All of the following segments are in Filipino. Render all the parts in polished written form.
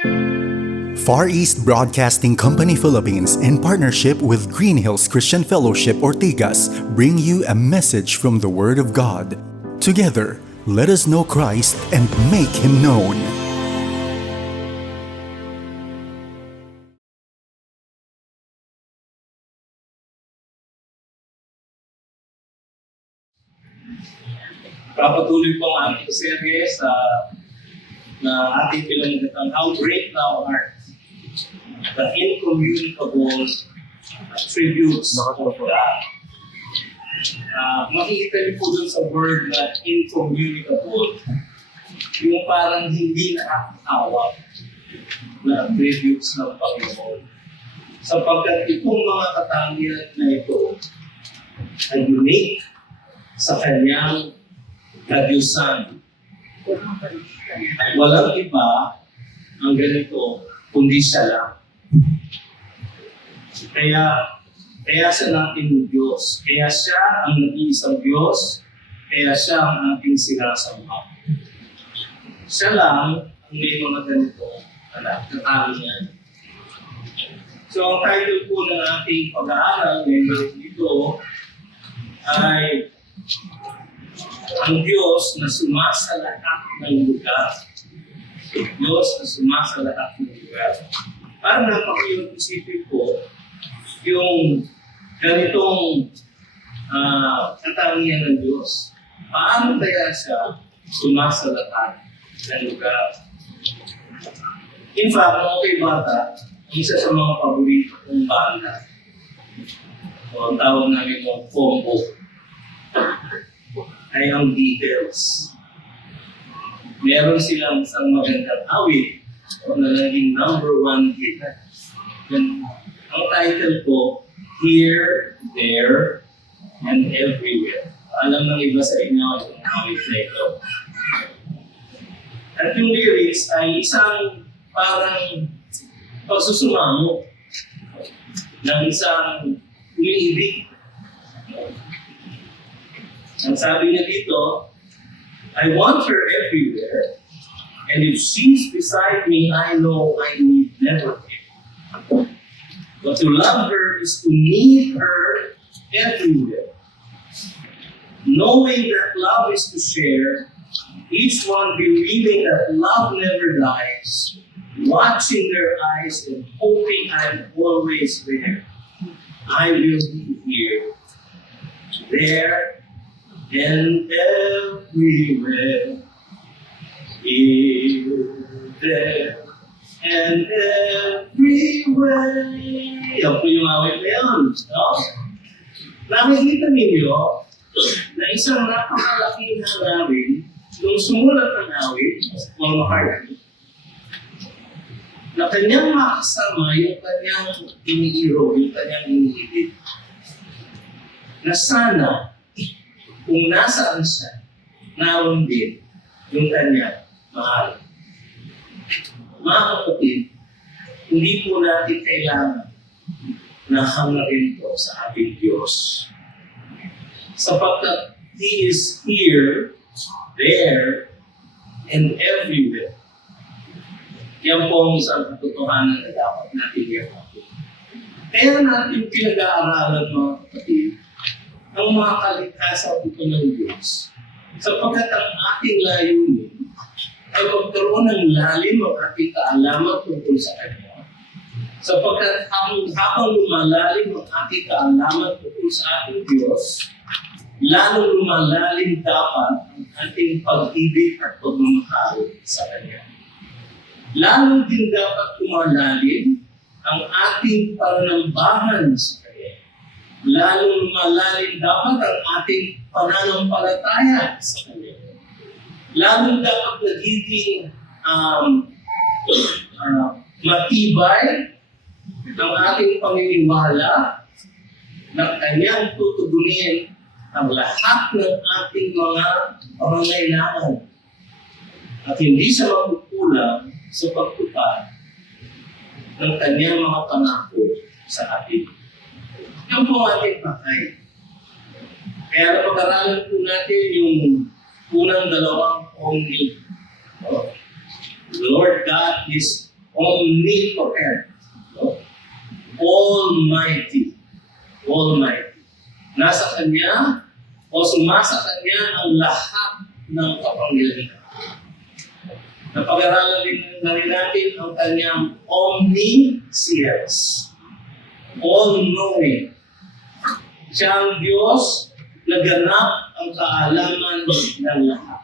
Far East Broadcasting Company Philippines, in partnership with Green Hills Christian Fellowship Ortigas, bring you a message from the Word of God. Together, let us know Christ and make Him known. Papatuloy po ang ating series na ating pinamagatang How Great Thou Art. The Incommunicable Attributes of God. Makikita niyo po dun sa word na incommunicable, yung parang hindi nakakahawak na attributes ng Panginoon. Sapagkat itong mga katangian na ito ay unique sa kanyang kadyusan. Walang iba ang ganito, kundi siya lang. Kaya siya nating Diyos. Kaya siya ang nag-iisang Diyos. Kaya siya ang ating sinasamba. Siya lang ang may mga ganito na katangian. So, ang title po ng ating pag-aaral ngayon dito ay ang Diyos na sumasalahat ng lugar. Diyos na sumasalahat ng lugar. Parang napakiyong isipin ko yung ganitong katangian ng Diyos. Paano kaya siya sumasalahat ng lugar? In fact, nung ako'y bata, isa sa mga paborito kong banda, o ang tawag namin yung combo, ay ang Beatles. Meron silang isang magandang awit o na naging number 1 hit. Ang title ko, Here, There, and Everywhere. Alam ng iba sa inyo yung awit na ito. At yung lyrics ay isang parang pagsusumamo ng isang umiibig. Ang sabi niya dito, I want her everywhere, and if she's beside me, I know I need never fear. But to love her is to need her everywhere. Knowing that love is to share, each one believing that love never dies, watching their eyes and hoping I'm always there. I will be here, there, and everywhere, here, there, and everywhere. Yan po yung awit na yun. No? Nakikita ninyo na isang napakalaking hangarin nung sumulat ng awit, Paul McCartney, na kanyang makasama yung kanyang iniiro, yung kanyang iniibig, na sana kung nasaan siya, naroon din yung kanya mahal. Mga kapatid, hindi po natin kailangan na hangarin ito sa ating Diyos. Sapagkat He is here, there, and everywhere. Yan po ang isang katotohanan na dapat natin yakapin. Kaya natin pinag-aaralan, mga kapatid, ang mga kaligtasan ito ng Diyos. Sapagkat ang ating layunin ay magkaroon ng lalim ang ating kaalaman tungkol sa Kanya. Sapagkat habang lumalalim ang ating kaalaman tungkol sa ating Diyos, lalong lumalalim dapat ang ating pag-ibig at pagmamahal sa Kanya. Lalong din dapat lumalalim ang ating pananambahan sa Kanya. Lalong lumalalim dapat ang ating pananampalataya sa Kanya. Lalong dapat nagiging matibay ang ating paniniwala na Kanyang tutugunin ang lahat ng ating mga pangangailangan. At hindi siya mapukulang sa pagtupad ng Kanyang mga pangako sa atin. Yan po ang ating pakay. Kaya napag-aralan po natin yung unang dalawang only. Lord God is omnipotent, no? Almighty. Nasa Kanya o sumasa Kanya ang lahat ng kapangyarihan. Napag-aralan din natin ang Kanyang omniscience. All-knowing. Siya ang Diyos na ganap ang kaalaman ng lahat.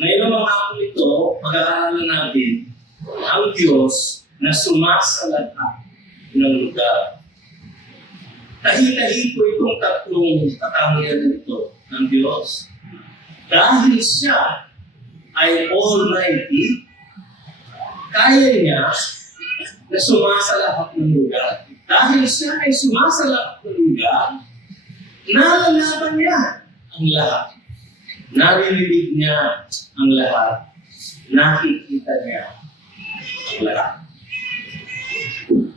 Ngayon naman hapon ito, pag-aaralan natin ang Diyos na sumasalahat ng lugar. Tahi-tahi po itong tatlong katangian ito ng Diyos. Dahil siya ay Almighty, kaya niya na sumasalahat ng lugar. Dahil siya ay sumasalahat ng lugar, nalalaman niya ang lahat. Naririnig niya ang lahat. Nakikita niya ang lahat.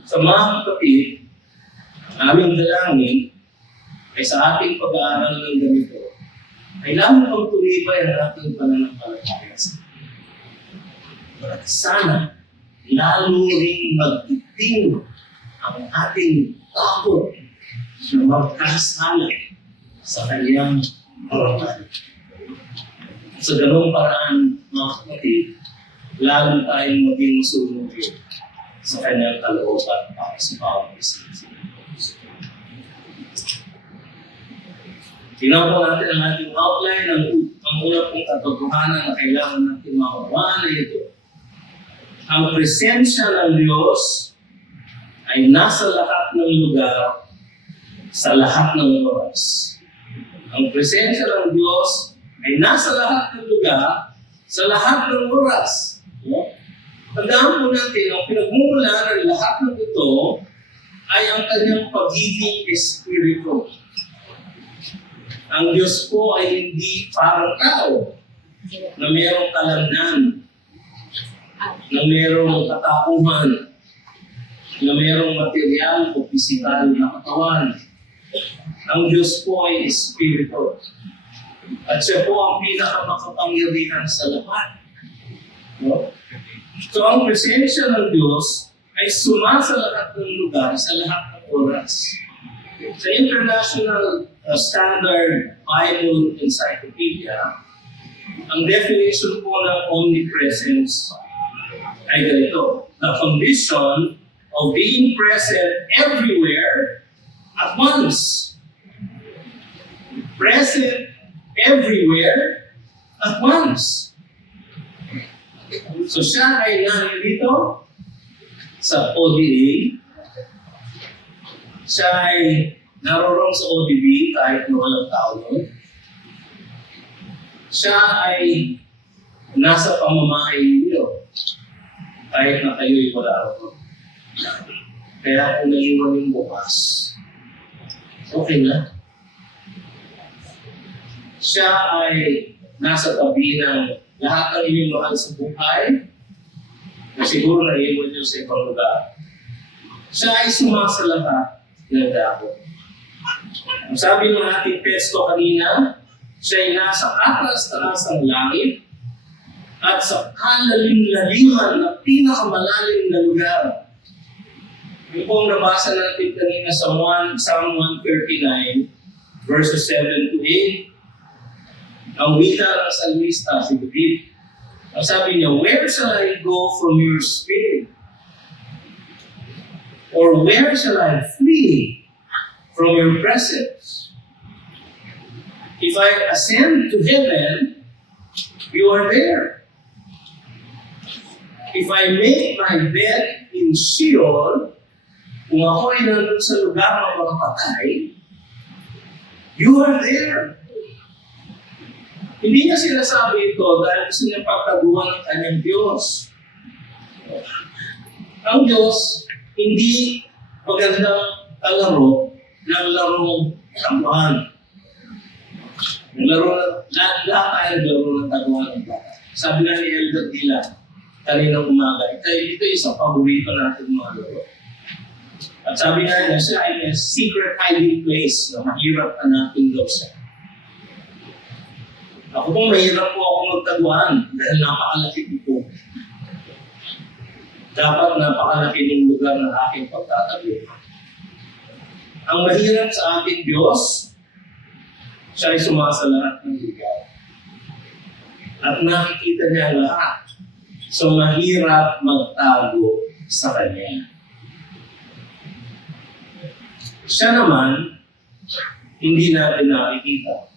Sa mga kapatid, aming dalangin ay sa ating pag-aaral ng ganito, ay lamang pang tumibay ang ating pananampalataya sa At sana, lalo ring magtiting ang ating takot na magkasala sa kanyang parapan. Sa ganong paraan, mga kapatid, lalo tayong maging masunod sa kanyang kalooban para sa bawat isa. Tingnan po natin ang ating outline ang una pong katotohanan na kailangan natin makuha na ito. Ang presensya ng Diyos ay nasa lahat ng lugar, sa lahat ng oras. Ang presensya ng Diyos ay nasa lahat ng lugar, sa lahat ng oras. Tandaan po natin, ang pinagmumulan ng lahat ng ito ay ang kanyang pagiging espiritu. Ang Diyos po ay hindi parang tao na mayroong kalandan, na mayroong katauhan, na mayroong material o pisikal na katawan. Ang Diyos po ay espiritu. At siya po ang pinakamakapangyarihan sa lahat. No? So ang presensya ng Diyos ay sumasa lahat ng lugar, sa lahat ng oras. Sa International Standard Bible Encyclopedia, ang definition po ng omnipresence ay ganito: the condition of being present everywhere at once. Present everywhere at once. So siya ay narito sa ODA. Siya ay naroroon sa ODB kahit na walang tao doon. Siya ay nasa pamamahay niyo kahit na kayo'y wala roon. Kaya kung naiwan yung bukas, okay na. Siya ay nasa tabi ng lahat ng inyong mahal sa buhay na siguro naiwan niyo sa ibang lugar. Siya ay sumasalahat ng dahon. Ang sabi ng ating teksto kanina, siya ay nasa kataas-taas ng langit at sa kalalim-laliman na pinakamalalim na lugar. Yung pong nabasa natin kanina sa Psalm 139, verses 7 to 8, ang wika ng salmista, si David. Ang sabi niya, where shall I go from your spirit? Or where shall I flee from your presence? If I ascend to heaven, you are there. If I make my bed in Sheol, kung ako ay nandun sa lugar ng mga patay, you are there. Hindi niya sinasabi ito dahil gusto niya pagtaguan ng kanyang Diyos. Ang Diyos, hindi magandang kalaro ng larong taguan. Lahat tayo laro ng taguan ng bata. Sabi na ni Elder Dila, kaninang umaga, ito isang paborito natin mga laro. At sabi nga niya, siya ay a secret hiding place na mahirap hanapin daw siya. Ako pong mahirap po ako magtaguan dahil napakalaki po. dapat napakalaki ng lugar na aking pagtatabi. Ang mahirap sa ating Diyos, siya ay sumasa lahat ng lugar. At nakikita niya lahat. So mahirap magtago sa Kanya. Siya naman, hindi natin nakikita.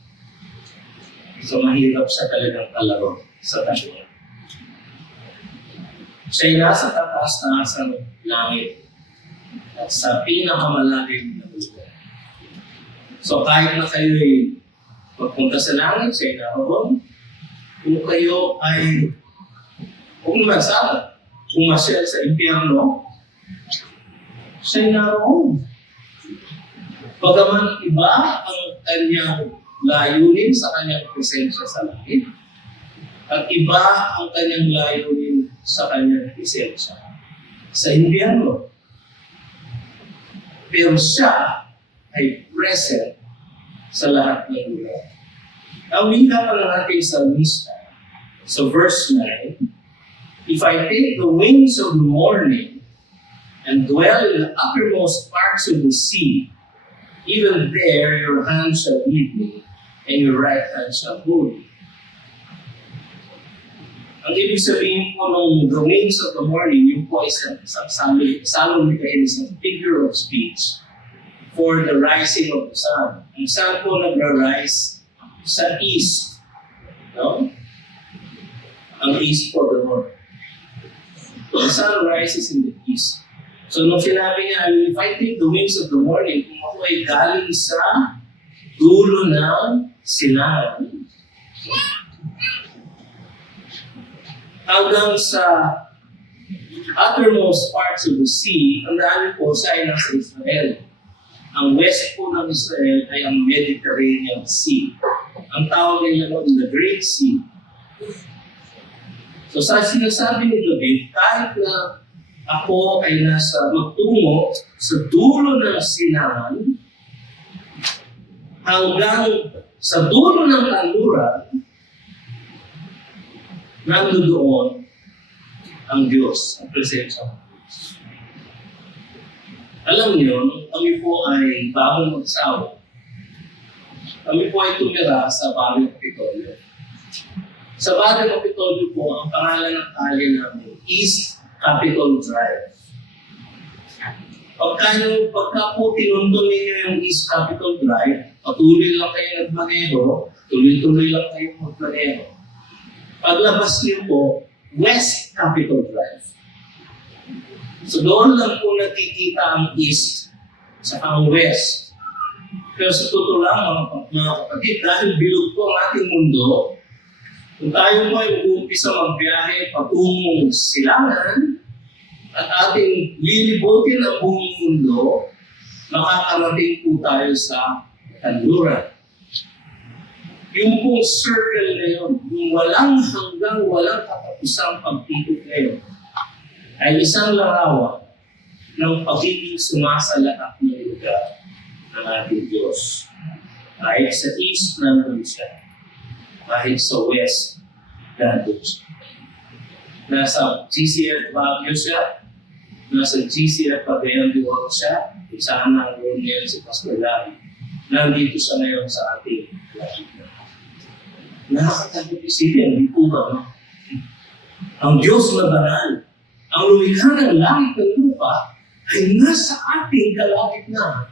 So mahirap siya talagang kalaro sa Kanya. Siya'y nasa taas-taas ng langit at sa pinakamalalim na lugar. So kahit na kayo'y magpunta sa langit, siya'y naroon. Kung kayo ay umasyal sa impyerno, siya'y naroon. Bagaman iba ang kanyang layunin sa kanyang presensya sa langit, at iba ang kanyang layunin sa kanyang presensya sa impyerno. Pero siya ay present sa lahat ng lugar. Ang wika pa ng ating salmista, sa verse 9, if I take the wings of the morning and dwell in the uppermost parts of the sea, even there your hand shall lead me, and your right hand shall hold me. Ang ibig sabihin po ng the wings of the morning, yung po ay isang figure of speech for the rising of the sun. Ang sun po nagra-rise sa east. No? Ang east po, the north. The sun rises in the east. So nung sinabi niya, if I take the wings of the morning, kung ako ay galing sa dulo ng silangan, hanggang sa uttermost parts of the sea, ang dami po siya ay nasa Israel. Ang west po ng Israel ay ang Mediterranean Sea. Ang tawag nila noon, the Great Sea. So sa sinasabi ni David, kahit na ako ay magtungo sa dulo ng silangan, hanggang sa dulo ng kanluran, nandoon ang Diyos, ang presensya ng Diyos. Alam niyo, kami po ay bagong mag-asawa. Kami po ay tumira sa Barrio Capitolio. Sa Barrio Capitolio po, ang pangalan ng kalye namin, East Capitol Drive. Pagka po tinuntun ninyo yung East Capitol Drive, patuloy lang kayo nagmaneho, tuloy-tuloy lang kayo magmaneho. Paglabas niyo po, West Capitol Drive. So doon lang po nakikita ang East sa ang West. Pero sa totoo lang, mga kapatid, dahil bilog po ang ating mundo, kung tayo mo ay umpisa magbiyahe patungong silangan at ating lilibutin ang buong mundo, makakarating po tayo sa kanluran. Yung pong circle na yun, yung walang hanggang walang katapusang pagtikot na yun, ay isang larawan ng pagiging sumasalahat ng lugar ng ating Diyos. Kahit sa east, nandun siya. Kahit sa west, nandun siya. Nasa GCF Baguio siya, nasa GCF Cagayan de Oro siya, kung saan nandun ngayon si Pastor Larry. Nandito siya ngayon sa ating lahat. Nakakatakot isipin, hindi po ba? No? Ang Diyos na banal, ang lumikha ng langit at lupa, ay nasa ating kalagitnaan.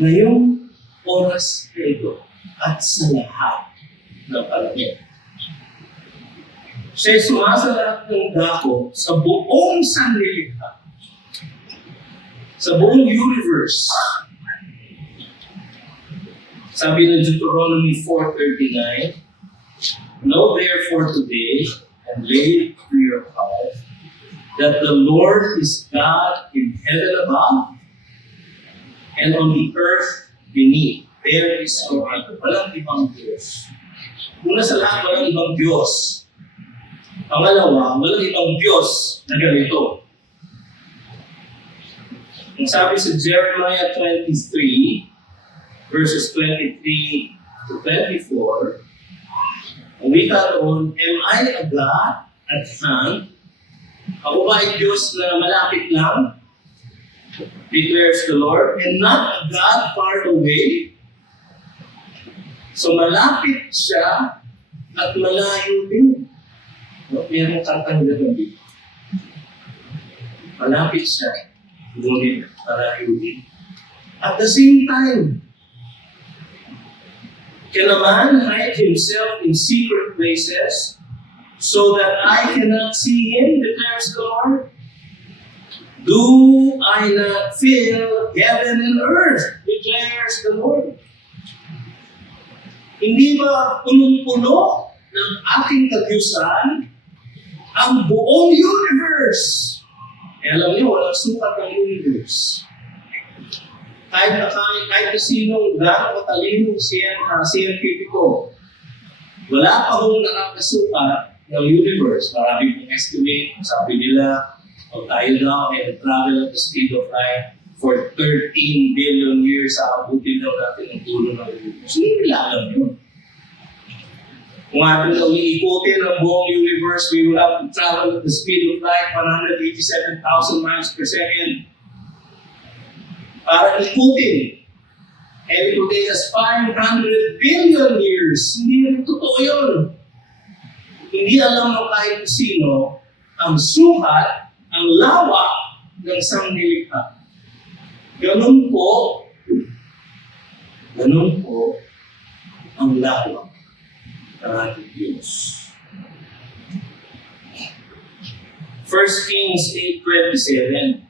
Ngayong oras na ito at sa lahat ng kalagitnaan. Siya'y sumasalahat ng dako sa buong sanlilikha, sa buong universe. Sabi ng Deuteronomy 4:39, know therefore today and lay to your heart that the Lord is God in heaven above and on the earth beneath. There is no other. Walang ibang Diyos. Una sa lahat, walang ibang Diyos. Pangalawa, walang ibang Diyos na ganito. Ang sabi sa Jeremiah 23, verses 23 to 24, ang wika doon, am I a God at hand Ako ba ay Diyos na malapit lang? Declares the Lord, and not a God far away. So malapit siya at malayo din. No? Meron kantang gano'n din. Malapit siya, ngunit malayo din. At the same time, can a man hide himself in secret places so that I cannot see him, declares the Lord? Do I not fill heaven and earth, declares the Lord? Hindi ba punong-puno ng aking kagyusan ang buong universe? Eh, alam niyo, walang sukat ng universe. Kahit na sinong gano'ng katalino scientifico, wala pa hong nakakasukat ng universe. Marami pong estimate, sabi nila, tayo daw ay travel at the speed of light for 13 billion years sa abutin daw natin ang dulo ng universe. Hindi nila alam yun. Kung atin na umiikutin ang buong universe, we will have to travel at the speed of light, 187,000 miles per second, para ikutin. And it will take us 500 billion years. Hindi rin totoo yun. Hindi alam ng kahit sino ang sukat, ang lawak ng sangnilikha. Ganun po ang lawak ng ating Diyos. 1 Kings 8:27.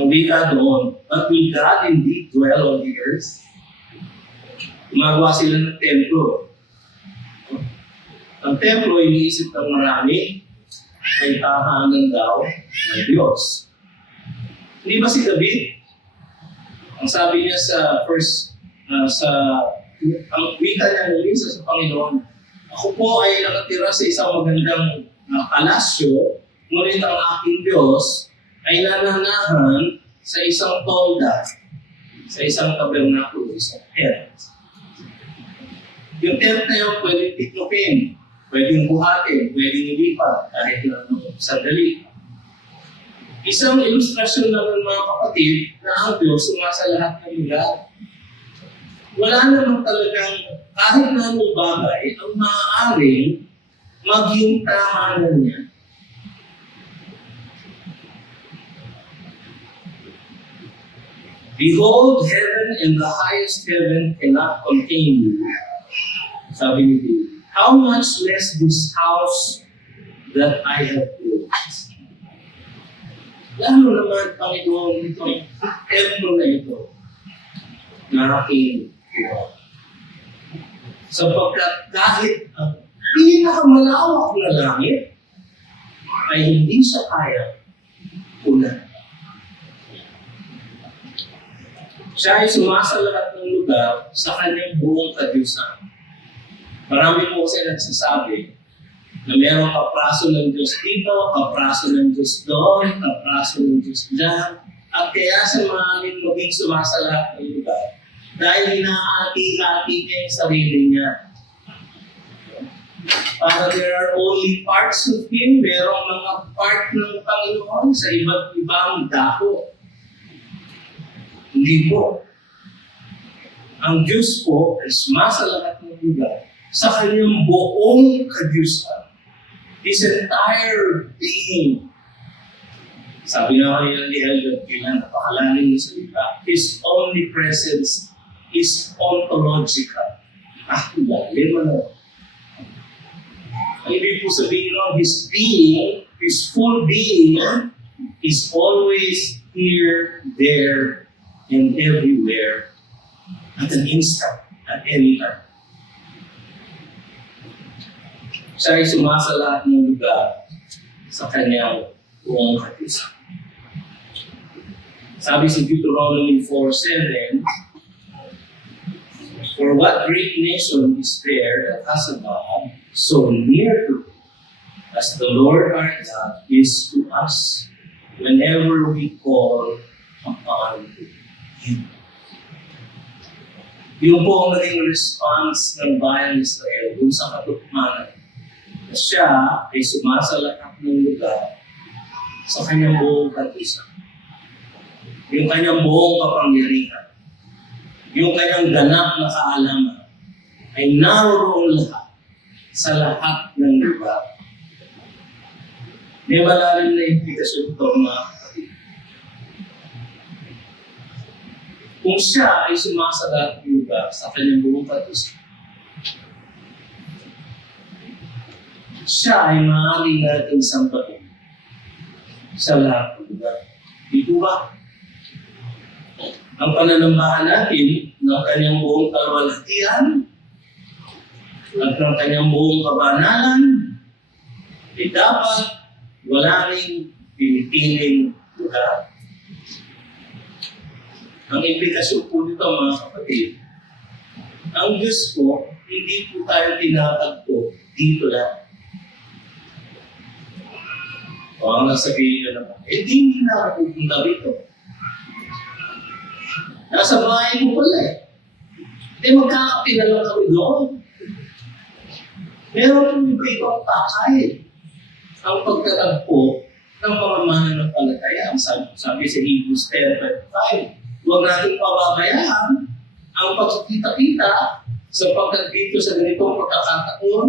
Ang wika doon, but will God indeed dwell on the earth? Gumagawa sila ng templo. Ang templo, iniisip ng marami, ay tahanan daw ng Diyos. Hindi ba si David? Ang sabi niya sa ang wika niya ng sa Panginoon, ako po ay nakatira sa isang magandang palasyo, ngunit ang aking Diyos ay nananahan sa isang tolda, sa isang tabernakulo, isang tent. Yung tent na yun, pwedeng tiklopin, pwedeng buhatin, pwedeng ilipat, kahit na sandali. Isang ilustrasyon lang ng mga kapatid na ang Diyos sumasa lahat ng lugar. Wala naman talagang kahit na anong bagay ang maaaring maging tahanan niya. Behold, heaven and the highest heaven cannot contain you. Sabi ni David, how much less this house that I have built. Lalo naman, Panginoon, ito, templo na ito, na aking iwan. Sapagkat kahit ang pinakamalawak na langit ay hindi siya kaya ulan. Siya ay sumasa lahat ng lugar sa kanyang buong kadyusan. Marami po kasi nagsasabi na mayroong kapraso ng Diyos dito, kapraso ng Diyos doon, kapraso ng Diyos dyan. At kaya siya maaaring maging sumasa lahat ng lugar dahil hinahati-hati niya yung sarili niya. Para there are only parts of Him, mayroong mga part ng Panginoon sa iba't ibang dako. Hindi po. Ang Diyos po ay sumasa lahat ng lugar sa kanyang buong kadyusan. His entire being. Sabi na kanina ni Elder Kailan, napakalanin niya sa lipa, His omnipresence is ontological. Lalim ano. Ang ibig po sabihin ng His being, His full being, is always here, there, and everywhere at an instant, at any time. Siya ay sumasa lahat ng lugar sa kanyang buong kadyusan. Sabi sa Deuteronomy 4:7, for what great nation is there that has a God so near to him as the Lord our God is to us whenever we call upon him. Yung po ang naging response ng bayan ng Israel dun sa katukmanan na Siya ay sumasalakap ng lugar sa kanyang buong kaisa. Yung kanyang buong kapangyarihan, yung kanyang ganap na kaalaman, ay naroon lahat sa lahat ng lugar. May malalim na implikasyon ito, mga kapatid. Kung siya ay sumasalat ng lugar sa kanyang buong kaisa, siya ay maaaring natin sampatin sa lahat ng lugar. Di po ba? Ang pananambahan natin ng kanyang buong kalwalhatian at ng kanyang buong kabanalan ay dapat wala ring pinipiling lugar. Ang implikasyon po nito, mga kapatid, ang Diyos po, hindi po tayo tinatagpo dito lang. O ang nasabihin nyo naman, hindi na ako pupunta dito. Nasa bahay mo pala eh. Magkakapi na lang kami doon. Meron po yung ibang pakay. Ang pagtatagpo ng pamamahan ng palataya. Sabi sa Hebrews 10:5, huwag natin pababayaan ang pagkikita-kita sapagkat dito sa ganitong pagkakataon,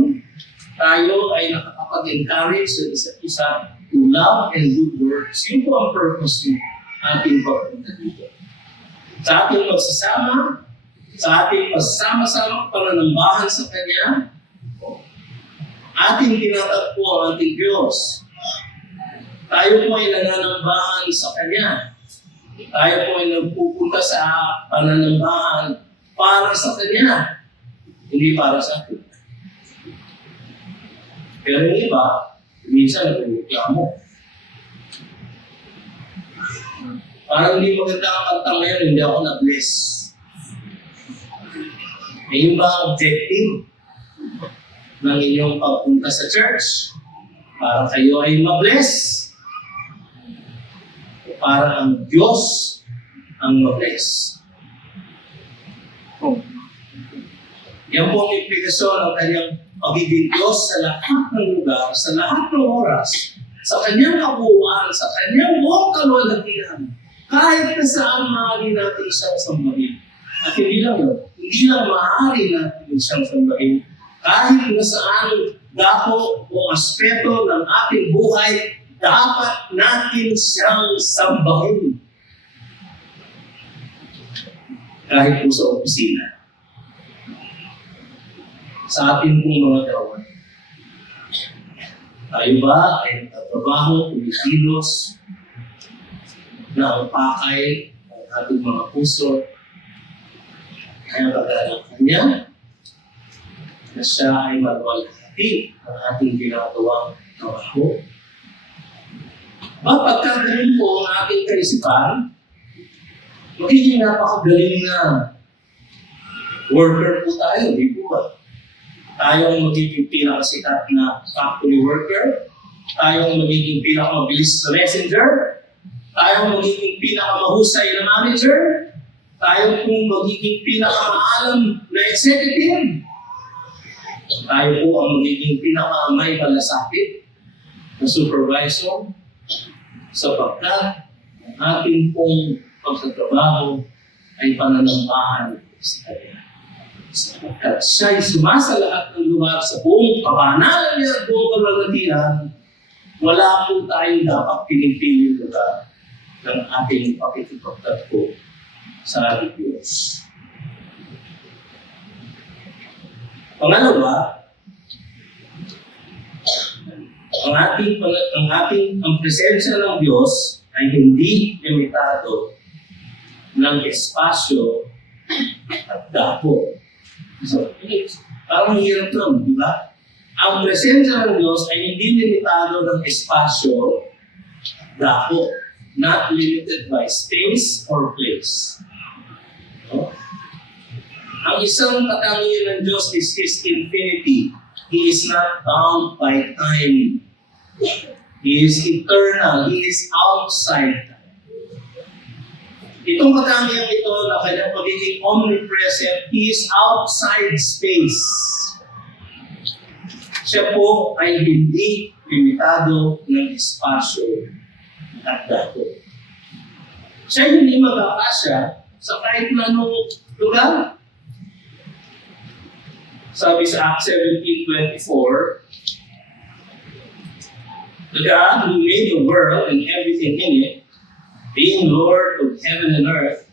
tayo ay nakakapag-encourage sa isa't isa to love and good works. Yun po ang purpose ng ating pagpunta dito. Sa ating magsasama, sa ating pasama-sama pananambahan sa Kanya, ating tinatagpo ang ating Diyos. Tayo po ay nananambahan sa Kanya. Tayo po ay nagpupunta sa pananambahan para sa Kanya, hindi para sa atin. Pero yung iba, minsan nagreklamo. Parang hindi maganda ang kanta ngayon, hindi ako na-bless. Ayun ba ang objective ng inyong pagpunta sa church? Para kayo ay ma-bless? O para ang Diyos ang ma-bless? Yan po ang implikasyon ng kanyang pagiging Diyos sa lahat ng lugar, sa lahat ng oras, sa kanyang kabuuan, sa kanyang buong kalwalhatian. Kahit na saan maaari natin siyang sambahin. At hindi lang yun, hindi lang maaari natin siyang sambahin. Kahit na saan dako o aspeto ng ating buhay, dapat natin siyang sambahin. Kahit po sa opisina. Sa ating pong mga gawain. Tayo ba ay nagtatrabaho, kumikilos, na ang pakay ng ating mga puso ay nagagalang Kanya, na siya ay malwalhati ang ating ginagawang trabaho. Pagka ganun po ang ating kaisipan, magiging napakagaling na worker po tayo, di po ba? Tayo ang magiging pinakasikat na factory worker, tayo ang magiging pinakamabilis na messenger, tayo ang magiging pinakamahusay na manager, tayo ang magiging pinakamaalam na executive, tayo po ang magiging pinakamay malasakit na supervisor, sapagkat ang ating pong pagtatrabaho ay pananambahan sa Kanya. Sapagkat siya'y sumasalahat ng lugar sa buong kabanalan niya at buong kalwalhatian, wala po tayong dapat pinipiling lugar ng ating pakikipagtatpo sa ating Diyos. Pangalawa, ang presensya ng Diyos ay hindi limitado ng espasyo at dako. So, parang hirap lang, di ba? Ang presensya ng Diyos ay hindi limitado ng espasyo at dako. Not limited by space or place. No? Ang isang katangian ng Diyos is His infinity. He is not bound by time. He is eternal. He is outside time. Itong katangian ito na kanyang pagiging omnipresent, He is outside space. Siya po ay hindi limitado ng espasyo at dako. Siya hindi mag-akasya sa kahit na anong lugar. Sabi sa Acts 17:24, the God who made the world and everything in it, being Lord of heaven and earth,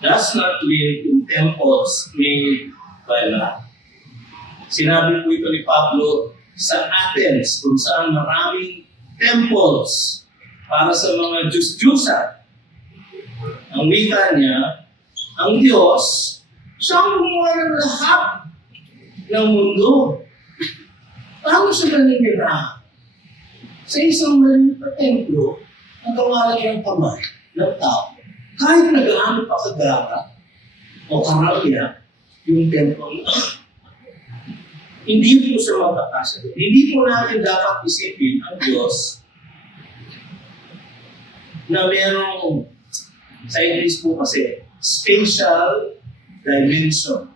does not live in temples made by man. Sinabi po ito ni Pablo sa Athens, kung saan maraming temples para sa mga Diyos-Diyusan. Ang wika niya, ang Diyos, siya ang gumawa ng lahat ng mundo. Paano siya naninira? Sa isang maliit na templo, ang gawa lang ng kamay ng tao. Kahit nagaano pa kagara o karalya, yung templo na, hindi po siya magkakasya. Hindi po natin dapat isipin ang Diyos na merong, sa English po kasi, spatial dimension.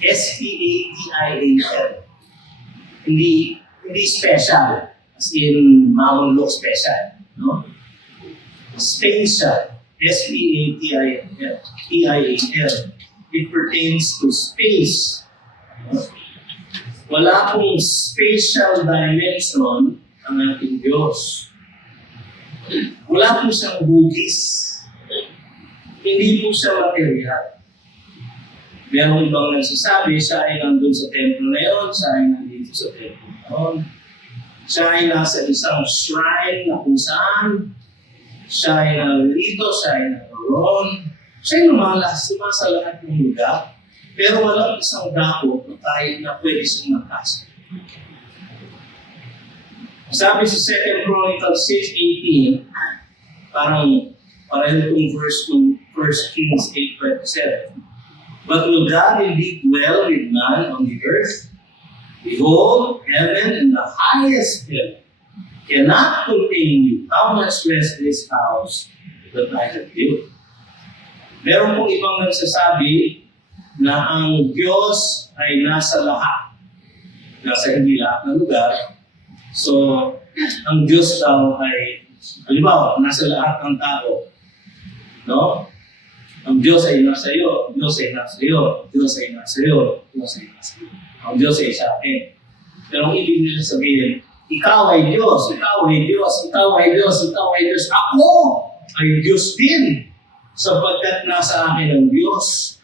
S-P-A-T-I-A-L. Hindi special. As in, mamulok special. No? Spatial. S-P-A-T-I-A-L. It pertains to space. Wala pong spatial dimension ang ating Diyos. Wala po siyang hugis. Hindi po siya material. Merong ibang nagsasabi, siya ay nandun sa templo na yun, siya ay nandito sa templo na yun. Siya ay nasa isang shrine na kung saan, siya ay narito, siya ay naroon. Siya ay lumalasima sa lahat ng lugar, pero walang isang dako na tayo na pwede siyang makasa. Sabi sa 2 Chronicles 6:18, parang pareho itong verse ng 1 Kings 8:27. But will God indeed dwell with man on the earth? Behold, heaven and the highest heaven cannot contain you. How much less this house that I have built? Meron pong ibang nagsasabi na ang Diyos ay nasa lahat. Nasa hindi lahat ng lugar. So, ang Diyos daw ay, halimbawa, nasa lahat ng tao. No? Ang Diyos ay nasa iyo, ang Diyos ay nasa iyo, ang Diyos ay nasa iyo, ang Diyos ay nasa iyo. Ang Diyos ay sa akin. Pero ang ibig nila sabihin, ikaw ay Diyos, ikaw ay Diyos, ikaw ay Diyos, ikaw ay Diyos. Ako ay Diyos din, sapagkat nasa akin ang Diyos.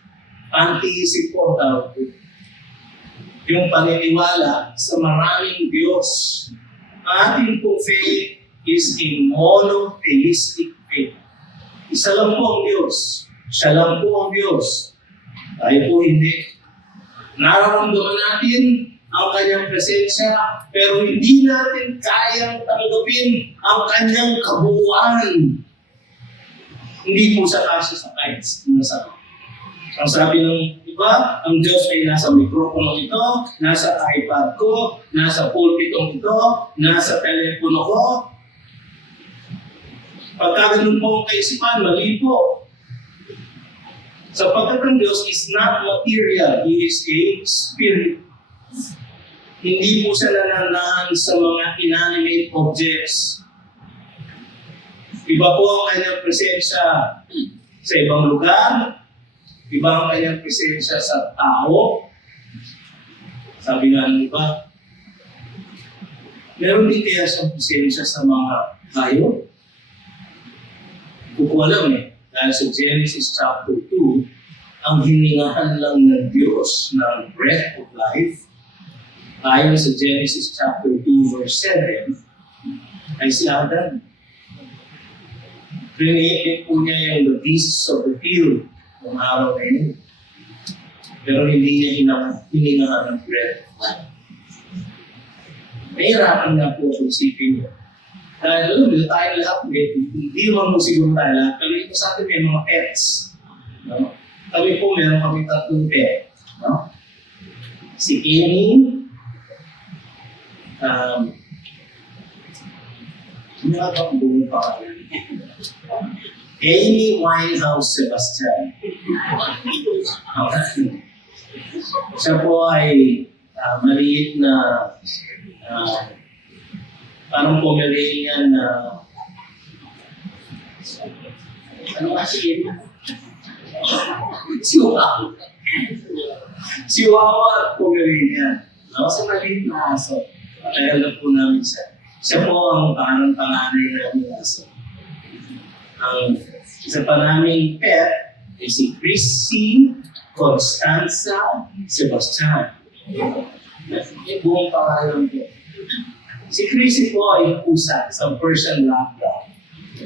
Anti-isip po tawag. Yung paniniwala sa maraming Diyos. Ating po faith is a monotheistic faith. Isa lang po ang Diyos. Siya lang po ang Diyos. Tayo po hindi. Nararamdaman natin ang kanyang presensya, pero hindi natin kayang tanggapin ang kanyang kabuuan. Hindi po sa kaso sa kahit nasa. Ang sabi ng iba, ang Diyos ay nasa mikropono ito, nasa iPad ko, nasa pulpitong ito, nasa telepono ko. Pagka ganun po ang kaisipan, mali po. Sapagkat ang Diyos is not material, He is a spirit. Hindi po siya nananahan sa mga inanimate objects. Iba po ang kanyang presensya sa ibang lugar, iba ang kanyang presensya sa tao. Sabi nga ng iba, meron din kaya siyang presensya sa mga hayop? Hindi ko alam eh. Dahil sa Genesis chapter 2, ang hiningahan lang ng Diyos ng breath of life, ayon sa Genesis chapter 2 verse 7, ay si Adam. Created po niya yung the beasts of the field ng araw na yun. Pero hindi niya hiningahan ng breath of life. Mahirapan nga po kung isipin niyo. Dahil alam mo, tayo lahat, hindi naman mo siguro tayo lahat. Kami po sa atin may mga pets. No? Kami po meron kami 3 pet. No? Si Amy, ano nga ba ang buong pangalan? Amy Winehouse Sebastian. Siya po ay maliit na Parang Pomeranian na ano kasi yun? Chihuahua. Chihuahua at Pomeranian. No? So, maliit na aso. Kaya alam po namin siya. Siya po ang parang panganay namin aso. Ang isa pa naming pet ay si Chrissy Constanza Sebastian. Yung buong pangalan ko. Si Chrissy po ay pusa, isang Persian lapdog.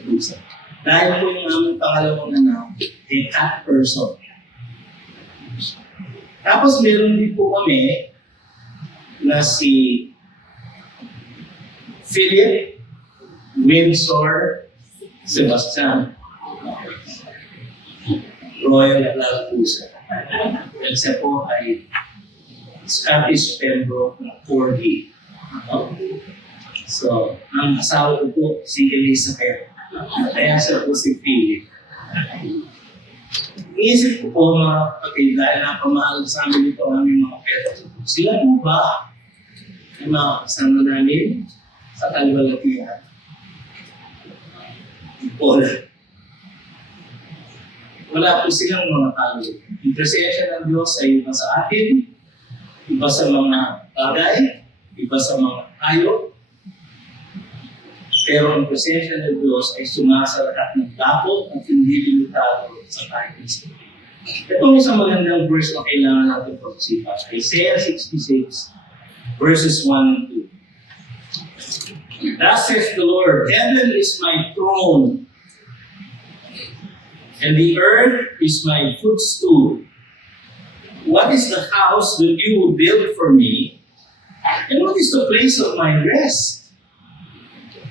Pusa. Dahil po yung aming pangalawang anak, ay cat person. Tapos meron din po kami na si Philip Windsor Sebastian. Royal Blood Pusa. At siya po ay Scottish Pembroke Corgi. So, ang asawa ko po si Elizabeth. Kaya siya po si Philip. Iisip ko po mga kapatid, dahil napamahal sa amin ito ang aming mga pet. Sila po ba ay mga kasama namin sa kaliwalatihan? Wala po silang mga talo. Yung presensya ng Diyos ay iba sa atin, iba sa mga bagay, iba sa mga hayop. Pero ang presensya ng Diyos ay sumasa lahat ng dapot at hindi limitado sa kahit isa. Ito isang magandang verse na kailangan natin pag-isipan. Isaiah 66, verses 1 and 2. Thus says the Lord, heaven is my throne, and the earth is my footstool. What is the house that you will build for me? And what is the place of my rest?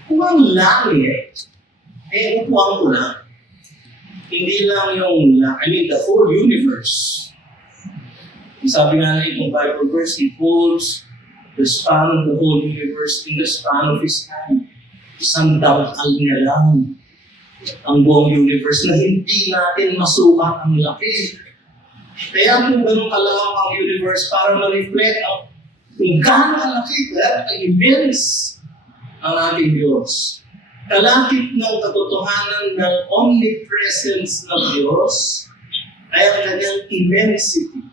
Kung ang langit, upuan ko lang. Hindi lang yung, the whole universe. Sabi nga na itong Bible verse, He holds the span of the whole universe in the span of His hand. Isang dangkal niya lang ang buong universe na hindi natin masukat ang laki. Kaya kung ganun kalawang ang universe para ma-reflect kung gaano kalaki, immense ang ating Diyos. Kalakip ng katotohanan ng omnipresence ng Diyos ay ang kanyang immensity.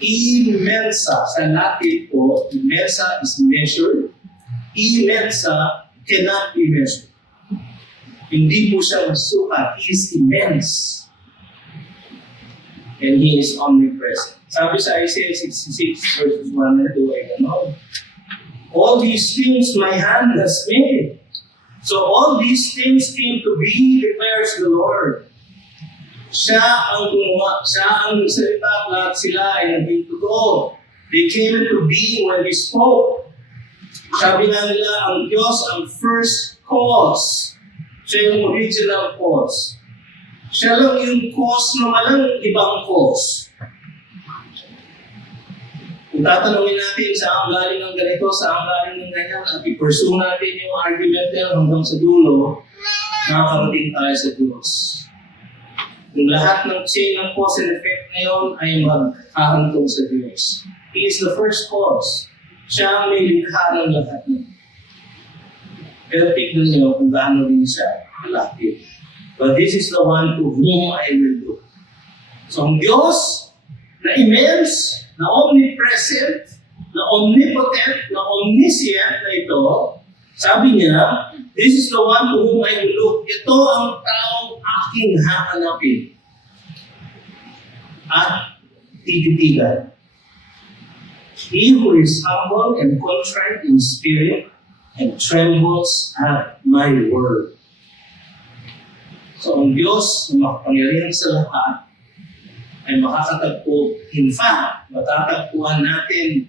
Immensa, sa Latin po, immensa is measured. Immensa cannot be measured. Hindi po siya masukat. He is immense. And He is omnipresent. Sabi sa Isaiah 66 verses 1 and 2 ay gano'n. All these things my hand has made. So all these things came to be, declares the Lord. Siya ang gumawa, siya ang salita, lahat sila ay naging totoo. They came to be when He spoke. Sabi nga nila, ang Diyos ang first cause. Siya yung original cause. Siya lang yung cause na walang ibang cause. Kung tatanungin natin saan galing ng ganito, saan galing ng ganyan, at i-pursue natin yung argument nila hanggang sa dulo, nakakarating tayo sa Diyos. Kung lahat ng chain ng cause and effect ngayon ay magkahantong sa Diyos. He is the first cause. Siya ang may likha ng lahat ng. Pero tignan niyo kung gaano rin siya kalaki. But this is the one to whom I will do. So ang Diyos na immense, na omnipresent, na omnipotent, na omniscient na ito, sabi niya, this is the one to whom I will look. Ito ang taong aking hahanapin. At tititigan. He who is humble and contrite in spirit and trembles at my word. So ang Diyos na makapangyarihan sa lahat ay makakatagpo. In fact, matatagpuan natin,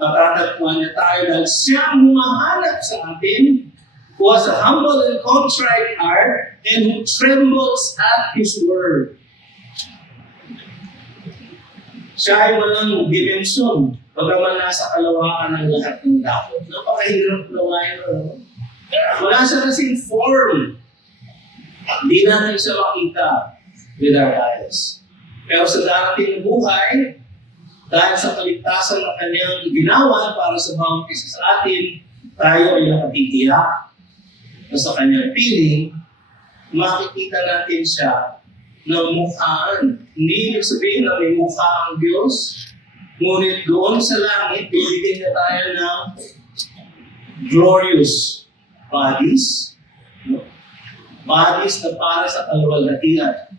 matatagpuan niya tayo dahil siya ang humahanap sa atin, who has a humble and contrite heart, and who trembles at His word. Siya ay walang dimensyon, bagaman nasa kalawakan ng lahat ng dapot. Napakahirap lawayan. Wala siya kasing form. Hindi natin siya makita with our eyes. Pero sa darating na buhay, Dahil sa kaligtasan na kanyang ginawa para sa bawat isa sa atin, tayo ay nakatitiyak na sa kanyang piling, makikita natin siya ng mukhaan. Hindi ibig sabihin na may mukha ang Diyos, ngunit doon sa langit, bibigyan niya tayo ng glorious bodies, bodies na para sa kaluwalhatian,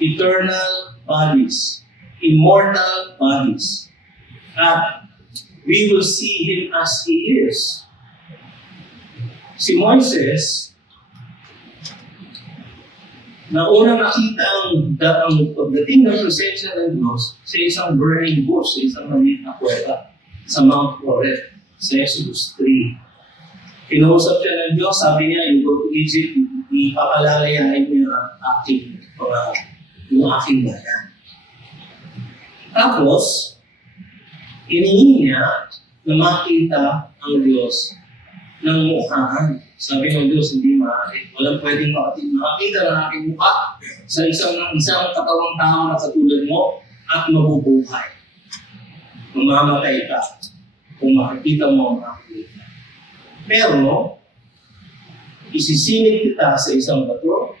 eternal bodies, immortal bodies. At we will see Him as He is. Si Moises, na unang nakita ang pagdating ng presensya ng Diyos sa isang burning bush, sa isang maliit na kuweba sa Mount Horeb, sa Exodus 3. Kinausap siya ng Diyos, sabi niya, you go to Egypt, ipapalalayain niyo ang aking bayan. Tapos, hinihingi niya na makita ang Diyos ng mukhaan. Sabi ng Diyos, hindi maaari. Walang pwedeng makita ng aking mukha sa isang katawang tao na katulad mo at mabubuhay. Mamamatay ka kung makikita mo ang aking mukha. Pero, isisingit kita sa isang bato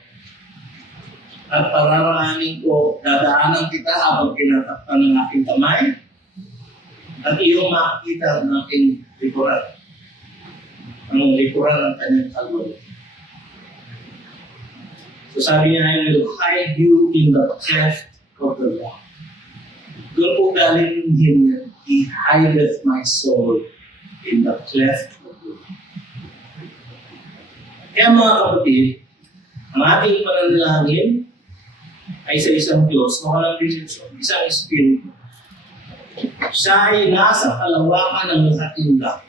at pararaanin ko, dadaanan kita habang tinatakpan ng aking kamay at iyong makikita ng aking likuran. Ang likuran ng kanyang kaluluwa. So sabi niya, I will hide you in the cleft of the rock. Doon po galing him, He hideth my soul in the cleft of the rock. Kaya mga kapatid, ang ating pananalangin ay sa isang Diyos na walang dimension, isang Espiritu. Siya ay nasa kalawakan ng ating langit.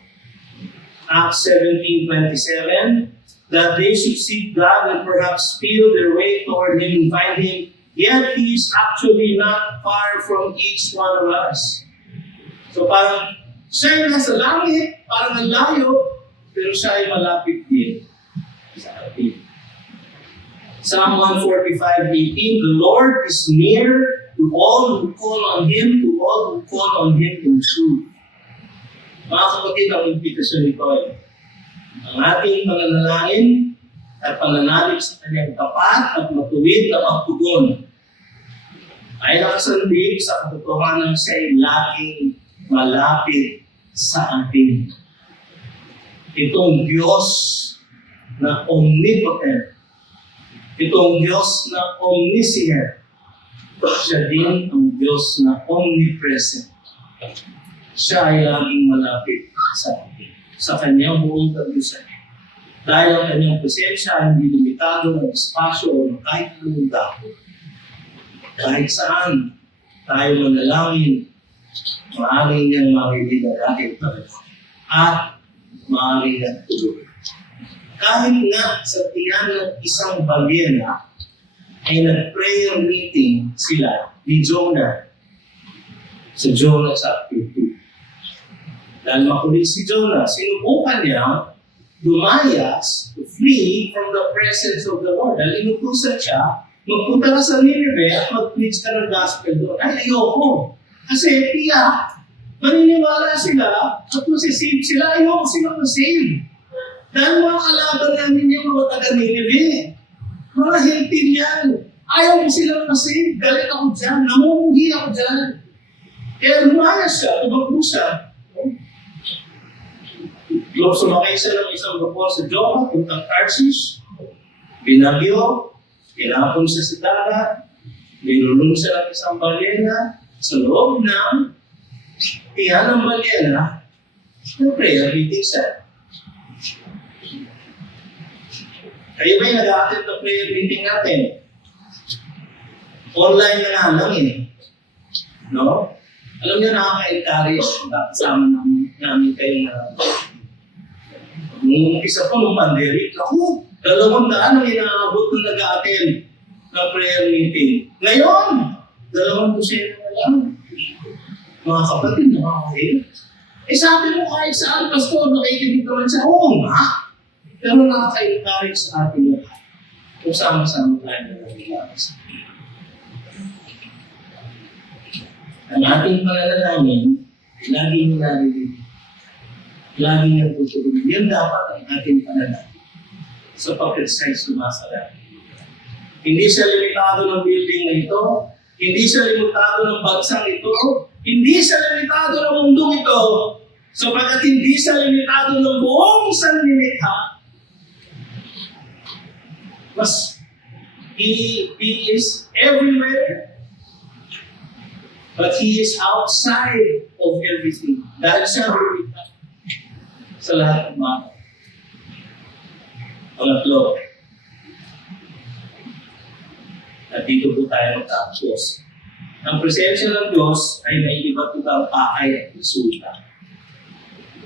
Acts 17:27, that they should seek God and perhaps feel their way toward Him and find Him, yet He is actually not far from each one of us. So parang siya ay nasa langit, parang ang layo, pero siya ay malapit din sa atin. Psalm 145:18, the Lord is near to all who call on Him, to all who call on Him in truth. Mga kapatid, ang implication nito ay ang ating pananalangin at pananalig sa kanyang tapat at matuwid na pagtugon ay nakasandig sa katotohanan siya ay laging malapit sa atin. Itong Diyos na omnipotent, itong Diyos na omniscient, siya din ang Diyos na omnipresent. Siya ay laging malapit sa atin, sa kanyang buong kagusan. Dahil ang kanyang presensya ay hindi limitado ng espasyo o ng kahit anong dako. Kahit saan tayo manalangin, maaaring niyang marinig ang ating talaga at maaaring niyang tuloy. Kahit nga sa tiyan ng isang balyena ay nag-prayer meeting sila ni Jonah sa Jonah chapter 2. Dahil makulit si Jonah, sinubukan niya lumayas to flee from the presence of the Lord. Dahil inutusan siya, magpunta ka sa Nineveh at mag-preach ka ng gospel doon. Ay, ayoko. Kasi tiyak, maniniwala sila at masisave sila. Ayoko silang masave. Dahil mga kalaban namin yung mga taga-Nineveh. Mga hiltin yan. Ayaw ko silang masave. Galit ako dyan. Namumuhi ako dyan. Kaya lumayas siya, tumakbo siya. Sumakay siya ng isang vapor sa Joppa, puntang Tarsus, binagyo, tinapon siya sa dagat, binulong siya ng isang balyena, sa loob ng tiyan ng balyena, nag-prayer meeting siya. Kayo ba yung nag-a-attend ng prayer meeting natin? Online na nga lang eh. No? Alam niyo, nakaka-encourage, kasama namin kayo na nung isa po, nung pandemic, ako, 200 ang inaabot kung nag-a-attend ng prayer meeting. Ngayon, 200 na lang. Mga kapatid, nakakahil. Sabi mo kahit saan, pastor, nakikinig naman siya. Oo nga. Pero nakaka-encourage sa ating lahat. Kung sama-sama tayo na naglalas. Ang ating pananalangin ay laging naririnig. Laging natutuloy. Yan dapat ang ating pananalangin sapagkat siya'y sumasalangit. Hindi siya limitado ng building na ito. Hindi siya limitado ng bansang ito. Hindi siya limitado ng mundong ito. Sapagkat hindi siya limitado ng buong sanlilikha. Mas, He is everywhere. But He is outside of everything. Dahil siya lumita sa lahat ng mga. Pangatlo, at dito po tayo magtapos. Ang presensya ng Diyos ay may iba't ibang pakay at resulta.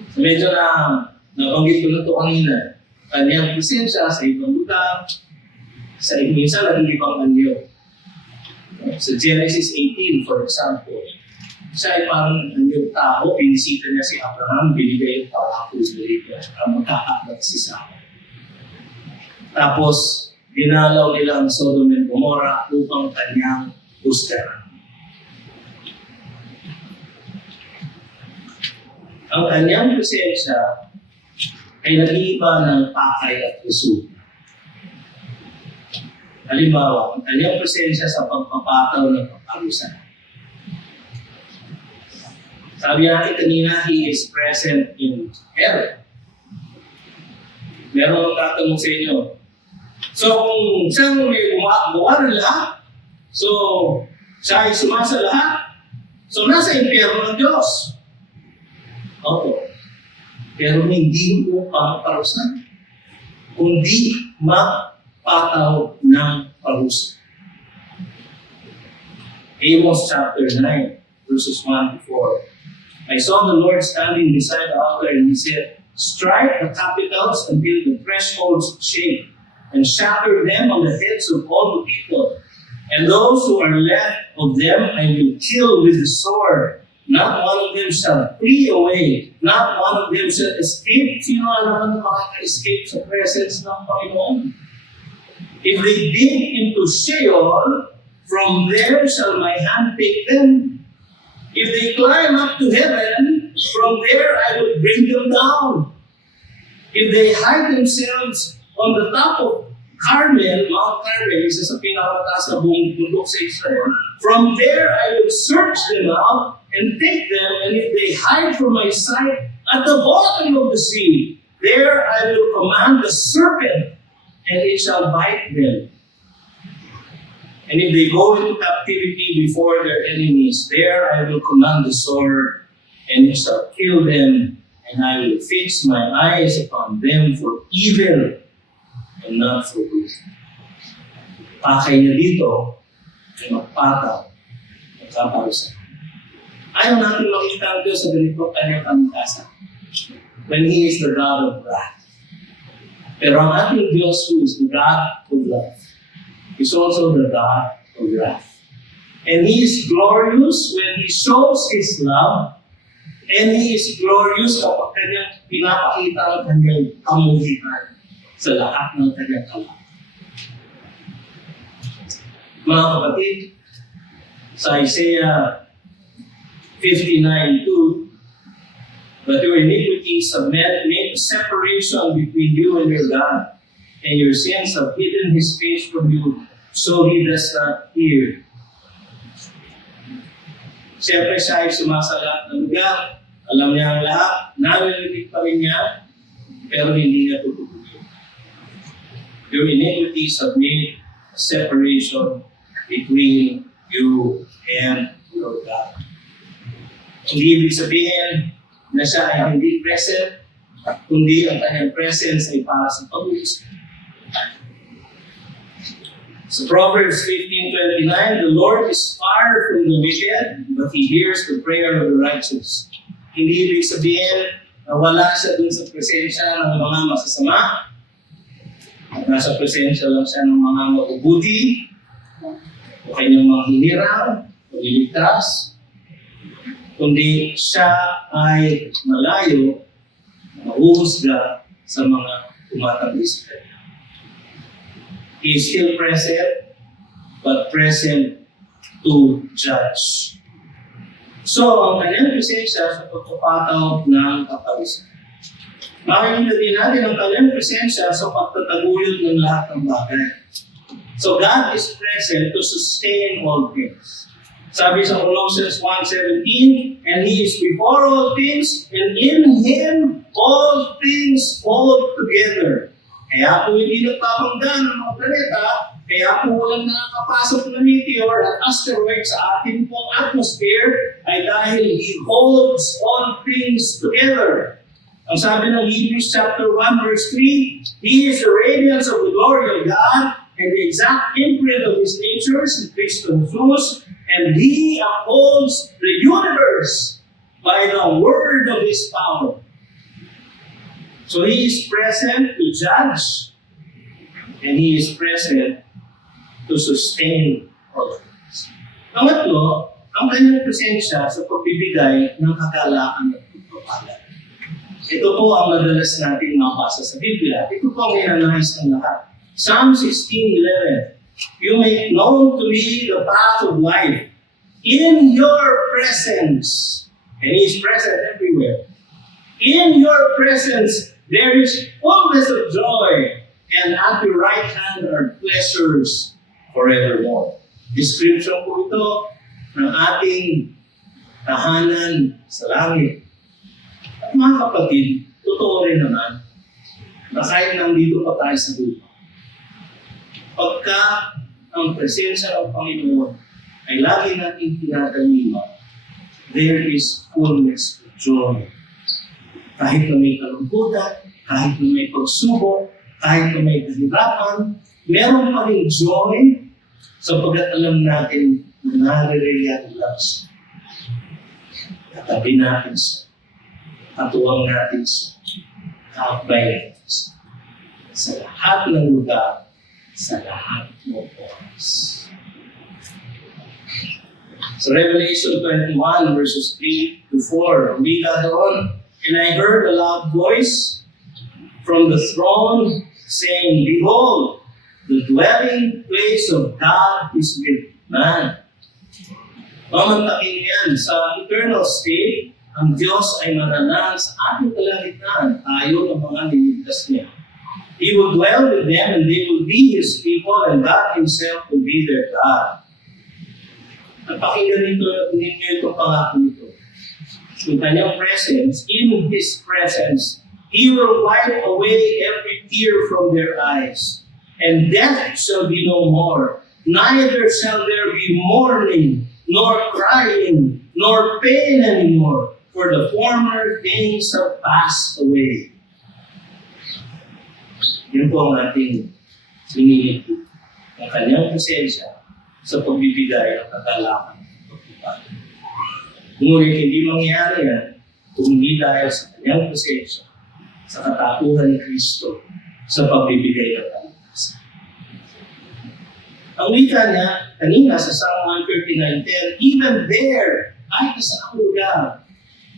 So medyo nabanggit ko na ito kanina. Kanyang presensya sa ibang lugar, sa minsan naging ibang anyo. Sa Genesis 18, for example, siya ay parang anyong tao, binisita niya si Abraham, binigay yung pangako sa Lydia, para magkakalat si Sarah. Tapos, dinalaw nila ang Sodom and Gomorrah upang kanyang husgahan. Ang kanyang presensya ay nag-iiba ng pakay at resulta. Halimbawa, ang kanyang presensya sa pagpapataw ng kaparusahan. Sabi natin kanina, He is present in heaven. Meron akong tatanong sa inyo. So, kung siyang may gumawa ng lahat, so, siya ay sumasa lahat, so, nasa impyerno ng Diyos. Opo. Pero hindi upang parusahan, kundi magpataw ng parusa. Amos chapter 9, verses 1 to 4. I saw the Lord standing beside the altar and He said, strike the capitals until the thresholds shake, and shatter them on the heads of all the people. And those who are left of them I will kill with the sword. Not one of them shall flee away. Not one of them shall escape. Sino naman makaka-escape sa presence ng Panginoon? If they dig into Sheol, from there shall my hand take them. If they climb up to heaven, from there I will bring them down. If they hide themselves on the top of Carmel, Mount Carmel, isa sa pinakamataas na buong bundok sa Israel, from there I will search them out and take them, and if they hide from my sight at the bottom of the sea, there I will command the serpent, and it shall bite them. And if they go into captivity before their enemies, there I will command the sword, and it shall kill them, and I will fix my eyes upon them for evil and not for good. Pakay niya dito ay magpataw at kaparusahan. Ayaw natin makita ang Diyos sa ganito kanyang kamutasan when He is the God of wrath. Pero ang ating Diyos who is the God of love is also the God of wrath. And He is glorious when He shows His love, and He is glorious kapag kanyang pinapakita ang kanyang kamuhian sa lahat ng kanyang kalat. Mga kapatid, sa Isaiah 59:2, but your iniquities have made a separation between you and your God, and your sins have hidden His face from you, so He does not hear. Siyempre siya ay sumasalat ng lugar, alam niya ang lahat, naririnig pa rin niya, pero hindi niya tutulungan. Your iniquities have made a separation between you and your God. Hindi ibig sabihin na siya ay hindi present, kundi ang kanyang presence ay para sa pag-uusap. So Proverbs 15:29, the Lord is far from the wicked, but He hears the prayer of the righteous. Hindi ibig sabihin na wala siya dun sa presensya ng mga masasama, at nasa presensya lang siya ng mga mabubuti, o kanyang mga hinirang, maliligtas, kundi siya ay malayo, mahuhusga sa mga tumatanggi sa kanya. He is still present, but present to judge. So, ang kanyang presensya sa pagpapataw ng kapawisan. Makikita din natin ang kanyang presensya sa pagtataguyod ng lahat ng bagay. So, God is present to sustain all things. Sabi sa Colossians 1:17, and He is before all things, and in Him all things hold together. Kaya po hindi nagpapanggan ng mga planeta, kaya po walang nakakapasok na meteor at asteroid sa ating pong atmosphere ay dahil He holds all things together. Ang sabi ng Hebrews chapter 1 verse 3, He is the radiance of the glory of God and the exact imprint of His nature in Christ Jesus, and He upholds the universe by the word of His power. So He is present to judge, and He is present to sustain all things. Pangatlo, ang kanyang presensya sa pagbibigay ng kagalakan at pagpapala. Ito po ang madalas nating mabasa sa Biblia. Ito po ang inanais ng lahat. Psalm 16:11. You make known to me the path of life. In your presence, and He is present everywhere. In your presence, there is fullness of joy, and at your right hand are pleasures forevermore. Description po ito ng ating tahanan sa langit. At mga kapatid, totoo rin naman na kahit nandito pa tayo sa lupa, pagka ang presensya ng Panginoon ay lagi natin tinataniman, there is fullness of joy. Kahit na may kalungkutan, kahit na may pagsubok, kahit na may kahirapan, meron pa rin joy sapagkat alam natin na nare-react lang siya. Katabi natin siya. Katuwang natin siya. Kaabay natin siya. Sa lahat ng lugar, sa lahat ng oras. So Revelation 21 verses 3 to 4, wika doon, and I heard a loud voice from the throne saying, Behold, the dwelling place of God is with man. Mamantakin yan sa eternal state, ang Diyos ay mananahan sa ating kalagitnaan, tayo ng mga niligtas niya. He will dwell with them and they will be His people and God Himself will be their God. At pakinggan ninyo itong pangako nito. In kanyang presence, in His presence, He will wipe away every tear from their eyes. And death shall be no more. Neither shall there be mourning, nor crying, nor pain anymore. For the former things have passed away. Yan po ang ating inilip. Ang kanyang presensya sa pagbibigay ng kagalakan ng pagpapala. Ngunit hindi mangyayari yan kung hindi dahil sa kanyang presensya, sa katapuhan ni Kristo, sa pagbibigay ng kaligtasan. Ang wika niya, kanina sa Psalm 139:10, even there, kahit sa ang lugar,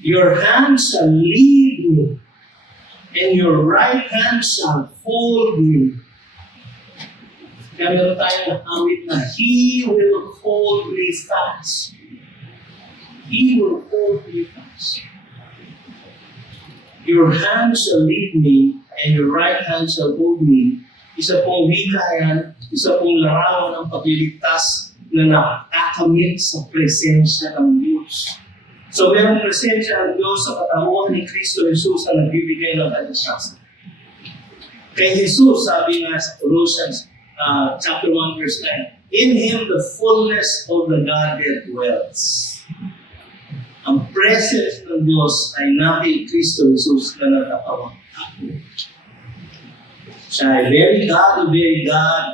your hand shall lead me, and your right hand shall hold me. Kaya meron tayong awit na, He will hold me fast. He will hold me fast. Your hand shall lead me, and your right hand shall hold me. Isa pong wika yan, isa pong larawan ng pagliligtas na nakakamit sa presensya ng Diyos. So, merong presensya ng Diyos sa katawan ni Kristo Jesus na nagbibigay ng kaligtasan. Kay Jesus, sabi nga sa Colossians chapter 1 verse 9, in Him the fullness of the Godhead dwells. Ang presence ng Diyos ay natin Kristo Jesus na nakatawang ako. Siya ay very God,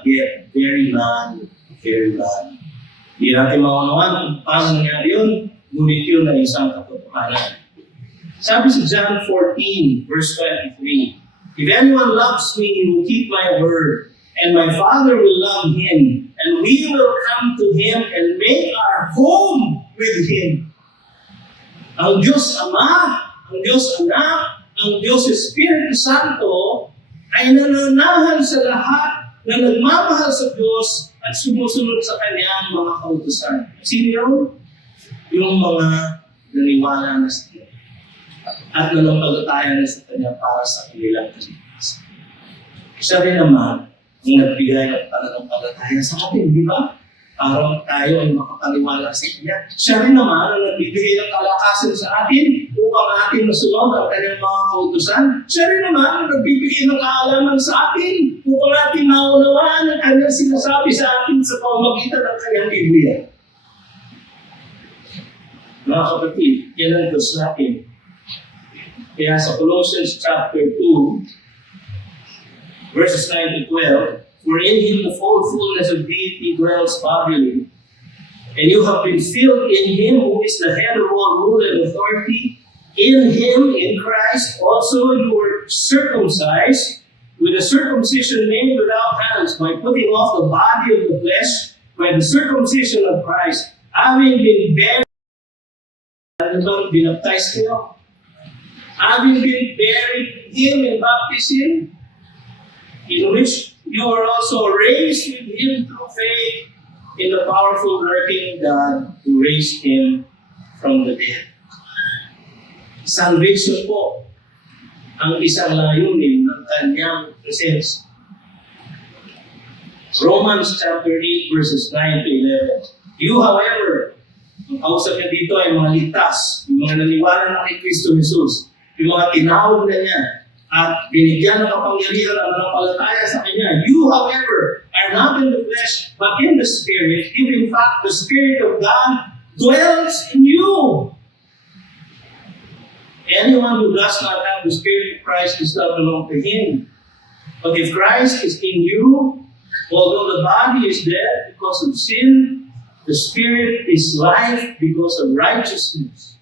yet very man, very God. Hindi natin maunawan kung paano nangyari yun, ngunit yun ay isang katotohanan. Sabi sa John 14, verse 23, If anyone loves me, he will keep my word, and my Father will love him, and we will come to him and make our home with him. Ang Diyos Ama, ang Diyos Anak, ang Diyos Espiritu Santo ay nananahan sa lahat na nagmamahal sa Diyos at sumusunod sa Kanyang mga kautusan. Sino yun? Yung mga naniwala na sa Kanya at nanampalataya na sa Kanya para sa kanilang kaligtasan. Siya rin naman ang nagbigay ng pananampalataya sa atin, di ba? Para tayo ay makapaniwala sa Kanya. Siya rin naman ang nagbibigay ng kalakasan sa atin upang ating masunod ang Kanyang mga kautusan. Siya rin naman ang nagbibigay ng kaalaman sa atin upang ating maunawaan ang Kanyang sinasabi sa atin sa pamamagitan ng Kanyang Biblia. Mga kapatid, yan ang Diyos natin. Kaya sa Colossians chapter 2, verses 9 to 12, for in Him the full fullness of deity dwells bodily, and you have been filled in Him who is the head of all rule and authority. In Him, in Christ, also you were circumcised with a circumcision made without hands by putting off the body of the flesh by the circumcision of Christ, having been buried. Ano bang binaptize kayo? Having been buried with Him in baptism, in which you are also raised with Him through faith in the powerful working God who raised Him from the dead. Salvation po ang isang layunin ng Kanyang presensya. Romans chapter 8 verses 9 to 11. You, however, ang kausap niya dito ay mga ligtas, yung mga naniwala na kay Kristo Jesus, yung mga tinawag na niya, at binigyan ng kapangyarihan ang manampalataya sa Kanya. You, however, are not in the flesh, but in the Spirit, if in fact the Spirit of God dwells in you. Anyone who does not have the Spirit of Christ does not belong to Him. But if Christ is in you, although the body is dead because of sin, the Spirit is life because of righteousness.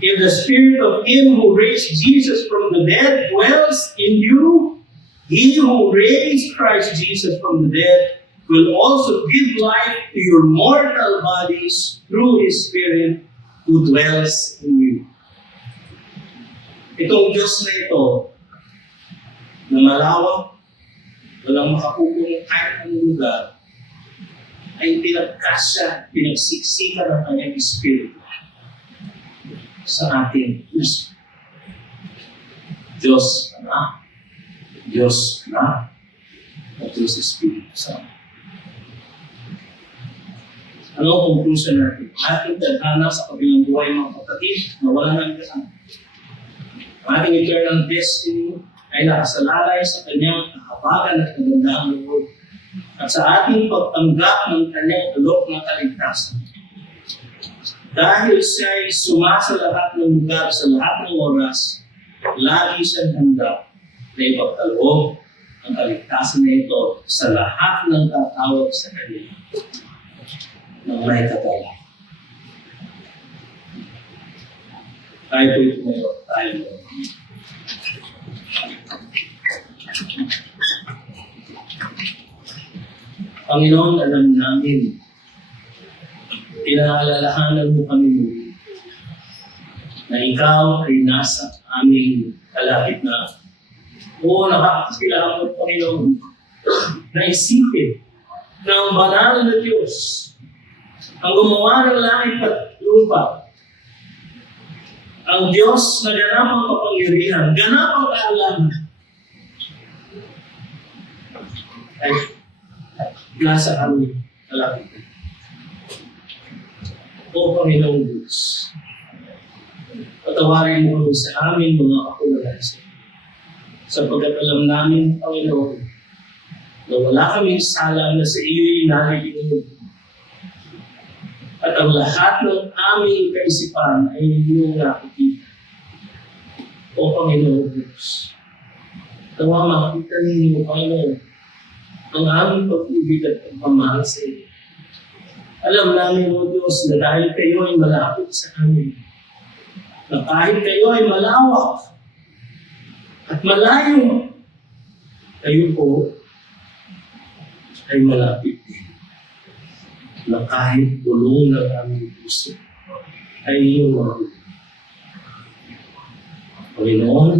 If the Spirit of Him who raised Jesus from the dead dwells in you, He who raised Christ Jesus from the dead will also give life to your mortal bodies through His Spirit who dwells in you. Itong Diyos na ito, na malawak, walang makapupunong kahit anong lugar, ay pinagkasya, pinagsiksikan ng Kanyang Espiritu sa ating puso. Diyos na, Diyos na, at Diyos Espiritu Santo. Ano ang conclusion natin? Ating tadhana sa kabilang buhay mga kapatid na wala nang kasama. Ating eternal destiny ay nakasalalay sa Kanyang kahabagan at kagandahang loob at sa ating pagtanggap ng Kanyang alok ng kaligtasan. Dahil siya ay sumasa lahat ng lugar sa lahat ng oras, lagi siyang handa na ipagkaloob ang kaligtasan na ito sa lahat ng tatawag sa Kanya ng may katala. Tayo po ito ngayon, tayo po. Panginoon, alam namin, pinaalalahanan mo kami muli na Ikaw ay nasa aming kalagitnaan. Oo, nakakasilahan mo, Panginoon, na isipin na ang banal na Diyos, ang gumawa ng langit at lupa, ang Diyos na ganap ang kapangyarihan, ganap ang kaalaman, ay nasa aming kalagitnaan. O Panginoong Diyos, patawarin mo kami sa amin mga kakulalasan. Sapagkat alam namin, Panginoon, na wala kaming sala na sa iyo'y nalilinig. At ang lahat ng aming kaisipan ay iyong nakikita. O Panginoon Diyos, nawa makita ninyo, Panginoon, ang aming pag-ibig at pagmamahal sa iyo. Alam namin, O Diyos, na dahil kayo ay malapit sa amin, na kahit kayo ay malawak at malayo, kayo po ay malapit din. Na kahit bulong ng aming puso ay iyong marunong. Panginoon,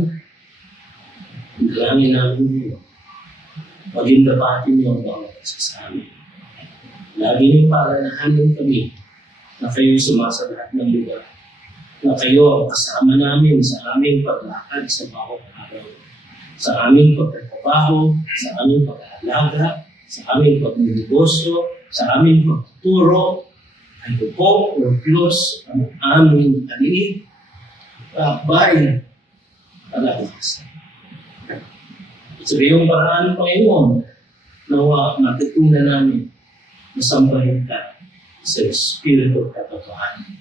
dalangin namin niyo, maging dapatin niyo ang bawat isa sa amin. Lagi niyong paranahanin kami na kayo'y sumasa lahat ng lugar na kayo ang kasama namin sa aming paglakad sa bawat araw, sa aming pagtatrabaho, sa aming pag-aalaga, sa aming pagnegosyo, sa aming pagtuturo. Kayo po, Lord Diyos, ang aming kaliit, bayan, palalakas. Sa iyong paraan, Panginoon, nawa matutunan namin na sambahin ka sa Espiritu at katotohanan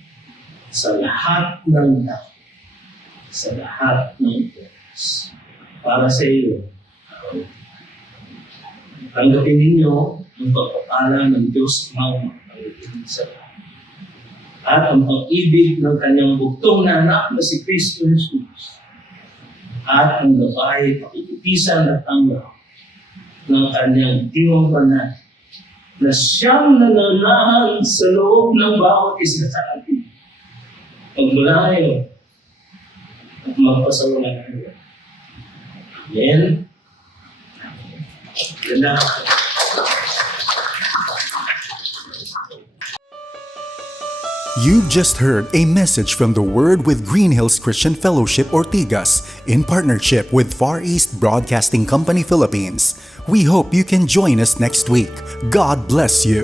sa lahat ng tao, sa lahat ng oras. Para sa iyo, tanggapin ninyo ang pagpapala ng Diyos ang makapaligid sa lahat. At ang pag-ibig ng kanyang bugtong na anak na si Kristo Jesus. At ang gabay, pakikitisan at tanggap ng kanyang diwang banal na siyang nananahan sa loob ng bawat isa sa atin. Magmula ngayon at magpasawala kayo. Amen. Ganda. You've just heard a message from the Word with Green Hills Christian Fellowship Ortigas in partnership with Far East Broadcasting Company Philippines. We hope you can join us next week. God bless you.